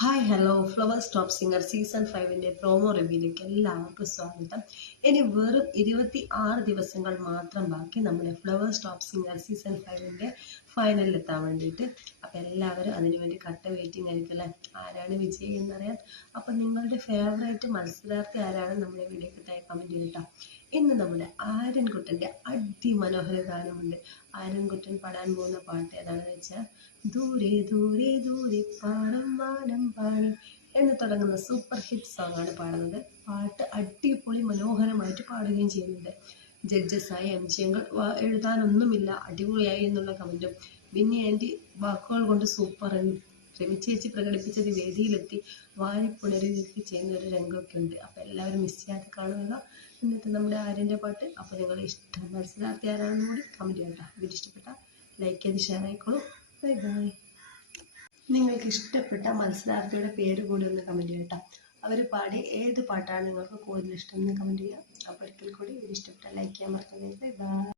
Hi hello Flowers top singer season 5 promo റിവ്യൂയിലേക്ക് എല്ലാവർക്കും സ്വാഗതം. ഇനി വെറും 26 ദിവസങ്ങൾ മാത്രം ബാക്കി നമ്മുടെ ഫ്ലവേഴ്സ് ടോപ്പ് സിംഗർ സീസൺ 5 ഫൈനലിൽ എത്താൻ വേണ്ടിയിട്ട്. അപ്പോൾ എല്ലാവരും അതിനുവേണ്ടി കട്ട വെയിറ്റിംഗ് ആയിരിക്കും. ആരാണ് വിജയി എന്നറിയാൻ. അപ്പോൾ നിങ്ങളുടെ ഫേവറേറ്റ് മത്സരാർത്ഥി ആരാണ് നമ്മുടെ വീഡിയോക്ക് താഴെ കമൻറ്റ് ചെയ്തിട്ടാ. ഇന്ന് നമ്മുടെ ആര്യൻകുട്ടൻ്റെ അതിമനോഹര ഗാനമുണ്ട്. ആര്യൻകുട്ടൻ പാടാൻ പോകുന്ന പാട്ട് ഏതാണെന്ന് വെച്ചാൽ ദൂരെ ദൂരെ ദൂരെ പാടം വാനം പാടി എന്ന് തുടങ്ങുന്ന സൂപ്പർ ഹിറ്റ് സോങ് ആണ് പാടുന്നത്. പാട്ട് അടിപൊളി മനോഹരമായിട്ട് പാടുകയും ചെയ്യുന്നുണ്ട്. ജഡ്ജസായ എംജിയങ്ങൾ എഴുതാനൊന്നുമില്ല, അടിപൊളിയായി എന്നുള്ള കമൻറ്റും. പിന്നെ ആൻറ്റി വാക്കുകൾ കൊണ്ട് സൂപ്പർ എന്ന് രമിച്ചേച്ചി പ്രകടിപ്പിച്ചത് വേദിയിലെത്തി വാരിപ്പുണരുകയൊക്കെ ചെയ്യുന്ന ഒരു രംഗമൊക്കെ ഉണ്ട്. അപ്പോൾ എല്ലാവരും മിസ് ചെയ്യാതെ കാണുക ഇന്നത്തെ നമ്മുടെ ആര്യൻ്റെ പാട്ട്. അപ്പോൾ നിങ്ങളുടെ ഇഷ്ടം മത്സരാർത്ഥി ആരാണെന്ന് കൂടി കമൻറ്റ് ചെയ്യട്ടോ. വീഡിയോ ഇഷ്ടപ്പെട്ടാൽ ലൈക്ക് ചെയ്ത് ഷെയർ ആയിക്കോളൂ. Bye bye. നിങ്ങൾക്ക് ഇഷ്ടപ്പെട്ട മത്സരാർത്ഥിയുടെ പേര് കൂടി ഒന്ന് കമൻറ്റ് ചെയ്യട്ടോ. അവർ പാടി ഏത് പാട്ടാണ് നിങ്ങൾക്ക് കൂടുതൽ ഇഷ്ടം എന്ന് കമൻറ്റ് ചെയ്യാം. അപ്പോൾ ഒരിക്കൽ കൂടി വീഡിയോ ഇഷ്ടപ്പെട്ടാൽ ലൈക്ക് ചെയ്യാൻ മറക്കരുത്. Bye bye.